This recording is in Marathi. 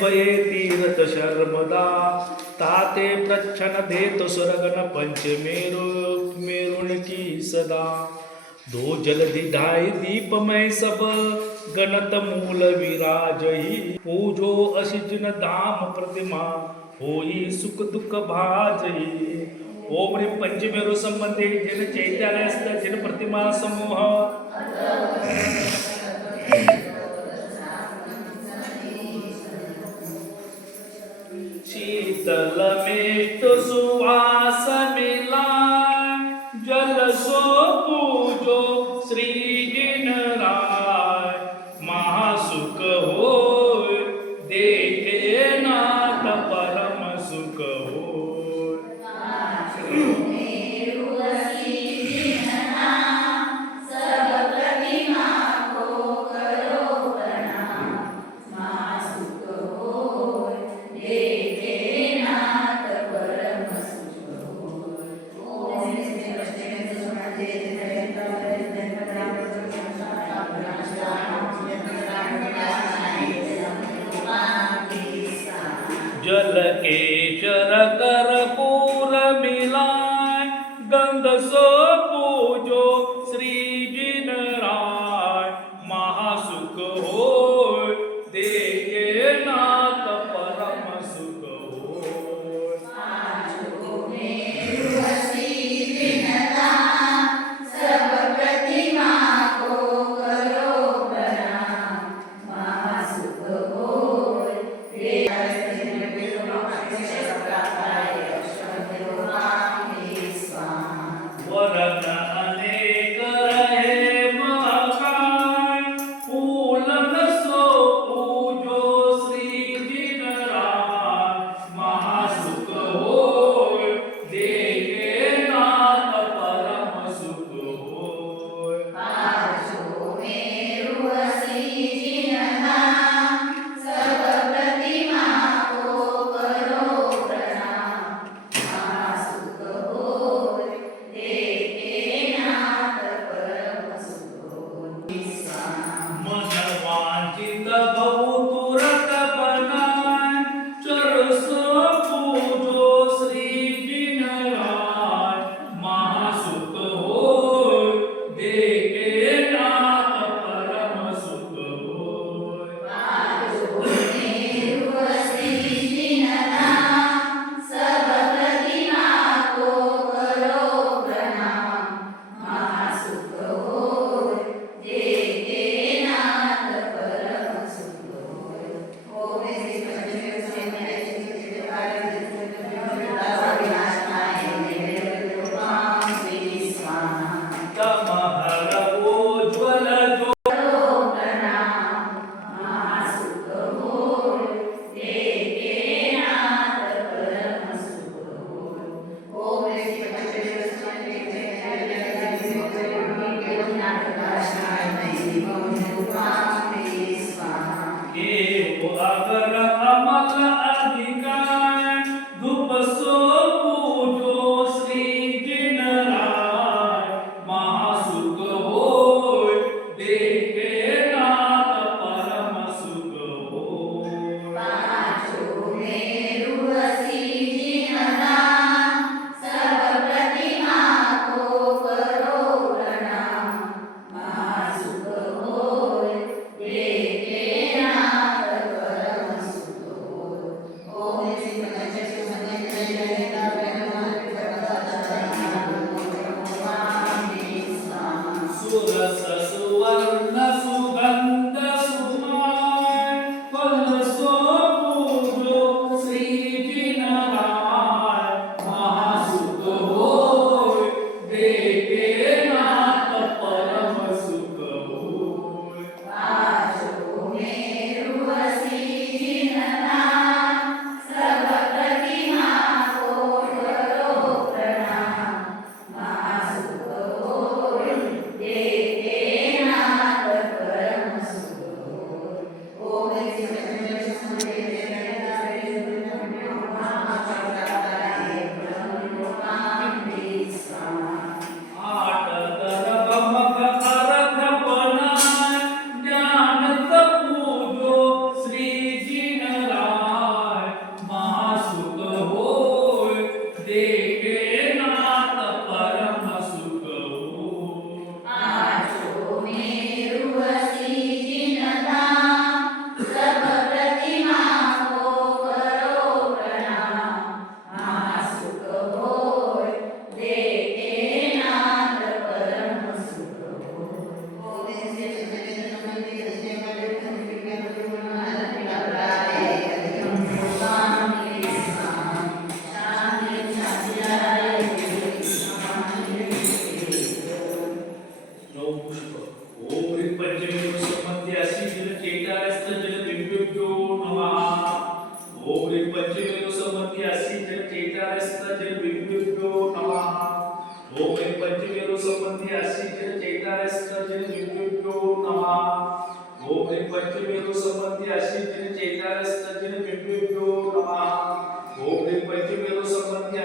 भये तीरथ शर्मदा ताते प्रच्छन देत सुरगन पंचमेरु मेरुण की सदा दो जलधि ढाई दीपमय सब गणत मूल विराजही पूजो अशिजन धाम प्रतिमा होई सुख दुःख भाजही ओम ह्रीं पंचमेरु संबंधी जिन चैत्यालयस्थ जिन प्रतिमा समूह शीतल मेट सुवास मिलाय जल सो पूजो श्री जिनराय महासुख होय देखे नाथ परम सुख होय जल केशर कर्पूर मिलाय गंध सो पूजो श्री जिनराय महासुख होय देखे नाथ परम सुख होय वरद अनेक रहे महाकाय फूलन सो पूजो श्री जिनराय महासुख होय देखे नाथ परम सुख होय मन वांछित बहु तुरत बनाय चरस पूजो श्री जिनराय महासुख होय देखे नाथ परम सुख होय तमहर उज्ज्वल देव अगर अमल अधिकार धूप सो पूजो श्री जिनराय महासुख होय देखे नाथ परम सुख होय ओम ह्रीं पंचमेरू संबंधी असी जन चैतारस्त जन विद्युभ्यो नमः ओम ह्रीं पंचमेरू संबंधी असी जन चैतारस्त जन विद्युभ्यो नमः ओम ह्रीं पंचमेरू संबंधी असी जन चैतारस्त जन विद्युभ्यो नमः ओम ह्रीं पंचमेरू संबंधी